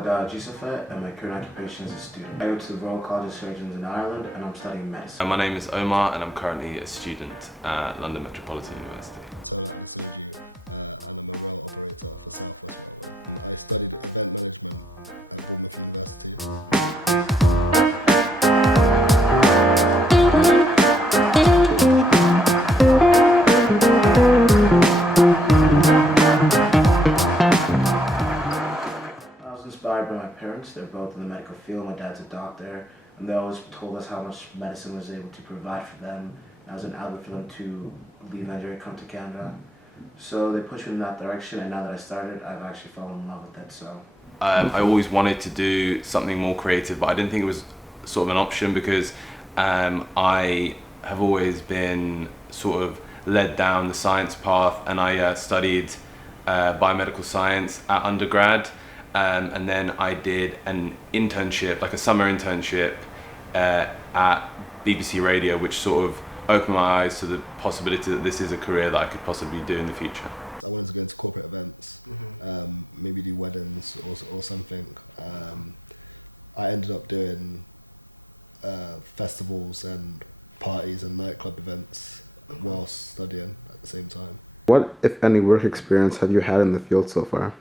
Khalid Jusafet, and my current occupation is a student. I go to the Royal College of Surgeons in Ireland, and I'm studying medicine. My name is Omar, and I'm currently a student at London Metropolitan University. I was inspired by my parents. They're both in the medical field. My dad's a doctor, and they always told us how much medicine was able to provide for them. As an outlet for them to leave Nigeria, come to Canada. So they pushed me in that direction, and now that I started, I've actually fallen in love with it. So I always wanted to do something more creative, but I didn't think it was sort of an option because I have always been sort of led down the science path, and I studied biomedical science at undergrad, and then I did an internship, like a summer internship at BBC Radio, which sort of opened my eyes to the possibility that this is a career that I could possibly do in the future. What, if any, work experience have you had in the field so far?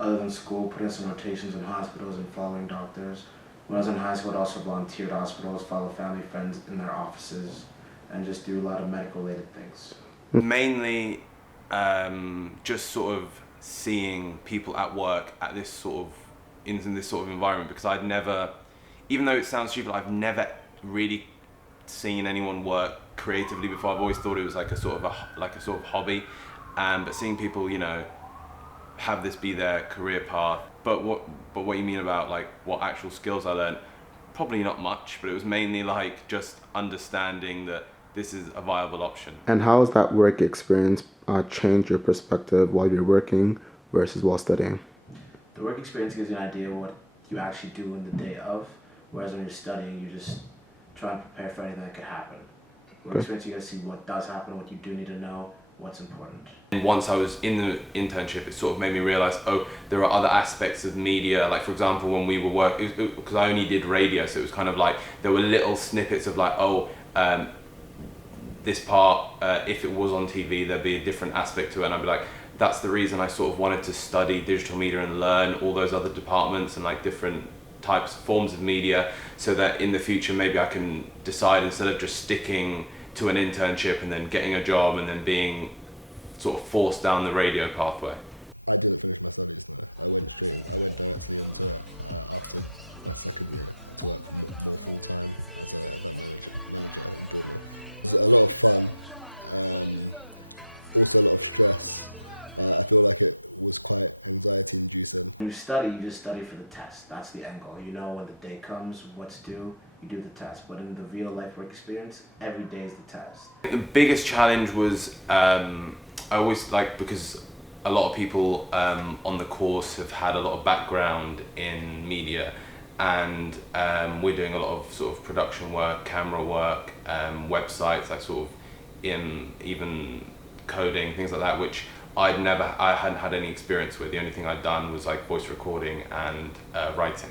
other than school, put in some rotations in hospitals and following doctors. When I was in high school, I'd also volunteer at hospitals, follow family friends in their offices, and just do a lot of medical related things. Mainly just sort of seeing people at work at this sort of in this sort of environment, because I'd never, even though it sounds stupid, I've never really seen anyone work creatively before. I've always thought it was like a sort of hobby, but seeing people, you know, have this be their career path. But what you mean about like what actual skills I learned? Probably not much, but it was mainly like just understanding that this is a viable option. And how has that work experience changed your perspective while you're working versus while studying? The work experience gives you an idea of what you actually do in the day of, whereas when you're studying, you just try and prepare for anything that could happen. Work experience, you gotta see what does happen, what you do need to know, what's important. And once I was in the internship, it sort of made me realize, oh, there are other aspects of media. Like, for example, when we were working, because I only did radio, so it was kind of like there were little snippets of like, oh, this part, if it was on TV, there'd be a different aspect to it, and I'd be like, that's the reason I sort of wanted to study digital media and learn all those other departments and like different types, forms of media, so that in the future maybe I can decide, instead of just sticking to an internship and then getting a job and then being sort of forced down the radio pathway. When you study, you just study for the test. That's the end goal. You know when the day comes, what's due, you do the test. But in the real life work experience, every day is the test. The biggest challenge was, I always like, because a lot of people on the course have had a lot of background in media, and we're doing a lot of sort of production work, camera work, websites, like sort of even coding, things like that, which I hadn't had any experience with. The only thing I'd done was like voice recording and writing.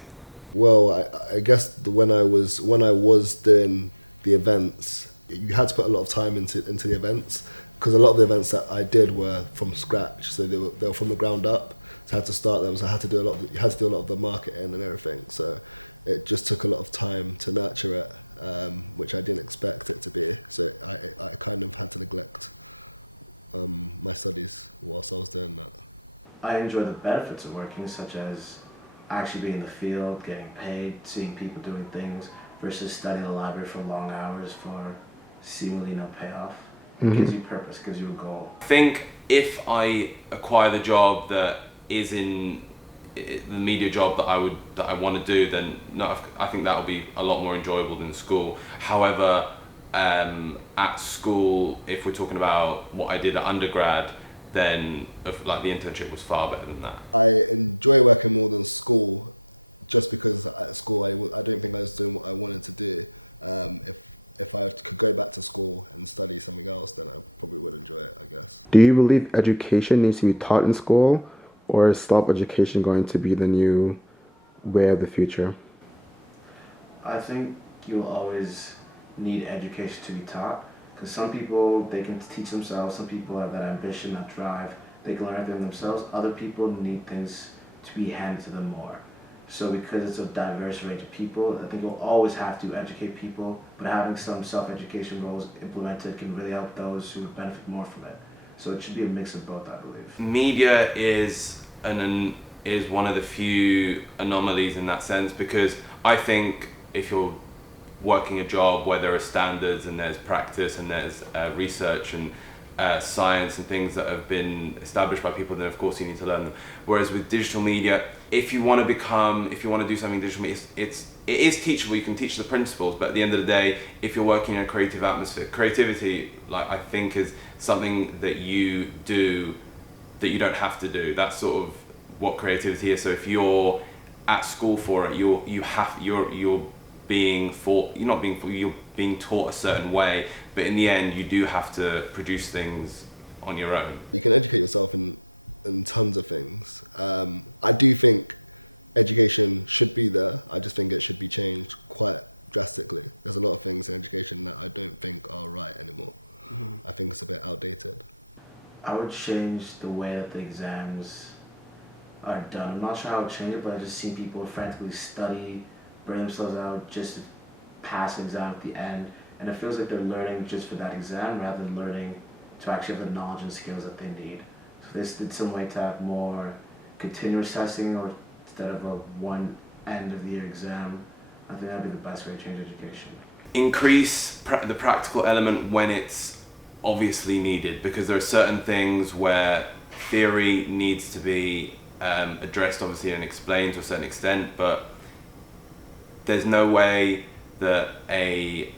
I enjoy the benefits of working, such as actually being in the field, getting paid, seeing people doing things, versus studying in the library for long hours for seemingly no payoff. It gives you purpose, gives you a goal. I think if I acquire the job that is in the media job that I want to do, then no, I think that'll be a lot more enjoyable than school. However, at school, if we're talking about what I did at undergrad, then like the internship was far better than that. Do you believe education needs to be taught in school, or is self-education going to be the new way of the future? I think you'll always need education to be taught, because some people, they can teach themselves, some people have that ambition, that drive, they can learn everything themselves. Other people need things to be handed to them more. So because it's a diverse range of people, I think you'll always have to educate people, but having some self-education roles implemented can really help those who would benefit more from it. So it should be a mix of both, I believe. Media is is one of the few anomalies in that sense, because I think if you're working a job where there are standards and there's practice and there's research and science and things that have been established by people, then of course you need to learn them. Whereas with digital media, if you want to do something digital media, it is teachable. You can teach the principles, but at the end of the day, if you're working in a creative atmosphere, creativity, like, I think, is something that you do that you don't have to do. That's sort of what creativity is. So if you're at school for it, you're being taught a certain way, but in the end you do have to produce things on your own. I would change the way that the exams are done. I'm not sure how I would change it, but I just seen people frantically study, burn themselves out just to pass an exam at the end, and it feels like they're learning just for that exam rather than learning to actually have the knowledge and skills that they need. So this did some way to have more continuous testing, or instead of a one end of the year exam. I think that'd be the best way to change education. Increase the practical element when it's obviously needed, because there are certain things where theory needs to be addressed obviously and explained to a certain extent, but there's no way that a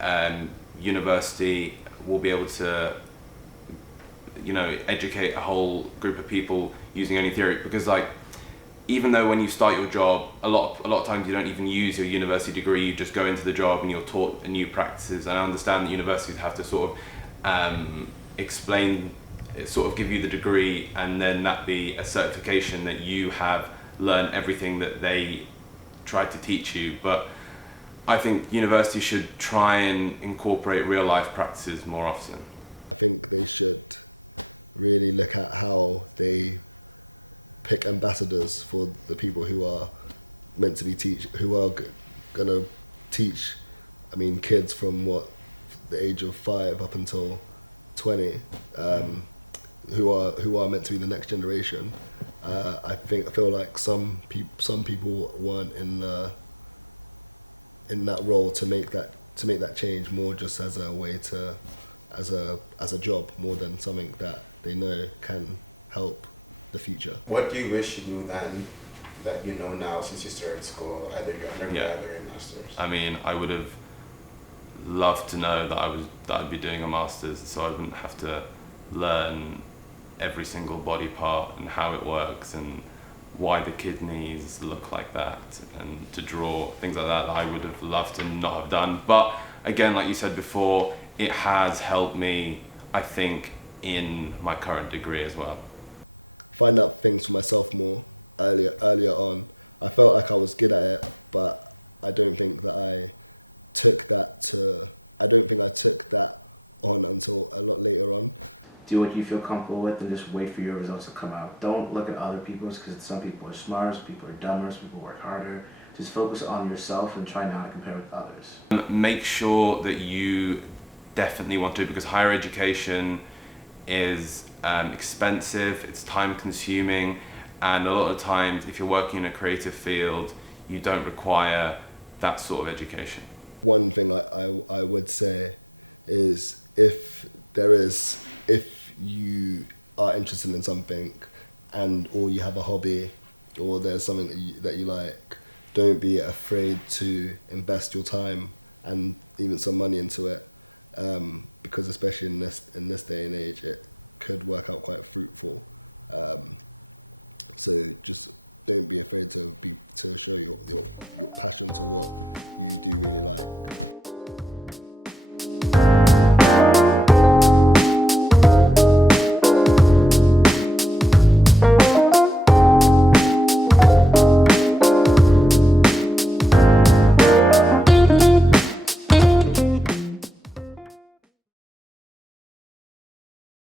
university will be able to, educate a whole group of people using only theory, because, like, even though when you start your job, a lot of times you don't even use your university degree, you just go into the job and you're taught new practices. And I understand that universities have to sort of explain, sort of give you the degree, and then that be a certification that you have learned everything that they tried to teach you. But I think universities should try and incorporate real life practices more often. What do you wish you knew then that you know now since you started school, either your undergrad Yeah. or your master's? I mean, I would have loved to know that I'd be doing a master's, so I wouldn't have to learn every single body part and how it works and why the kidneys look like that, and to draw things like that I would have loved to not have done. But again, like you said before, it has helped me, I think, in my current degree as well. Do what you feel comfortable with and just wait for your results to come out. Don't look at other people's, because some people are smarter, some people are dumber, some people work harder. Just focus on yourself and try not to compare with others. Make sure that you definitely want to, because higher education is expensive, it's time consuming, and a lot of times if you're working in a creative field, you don't require that sort of education.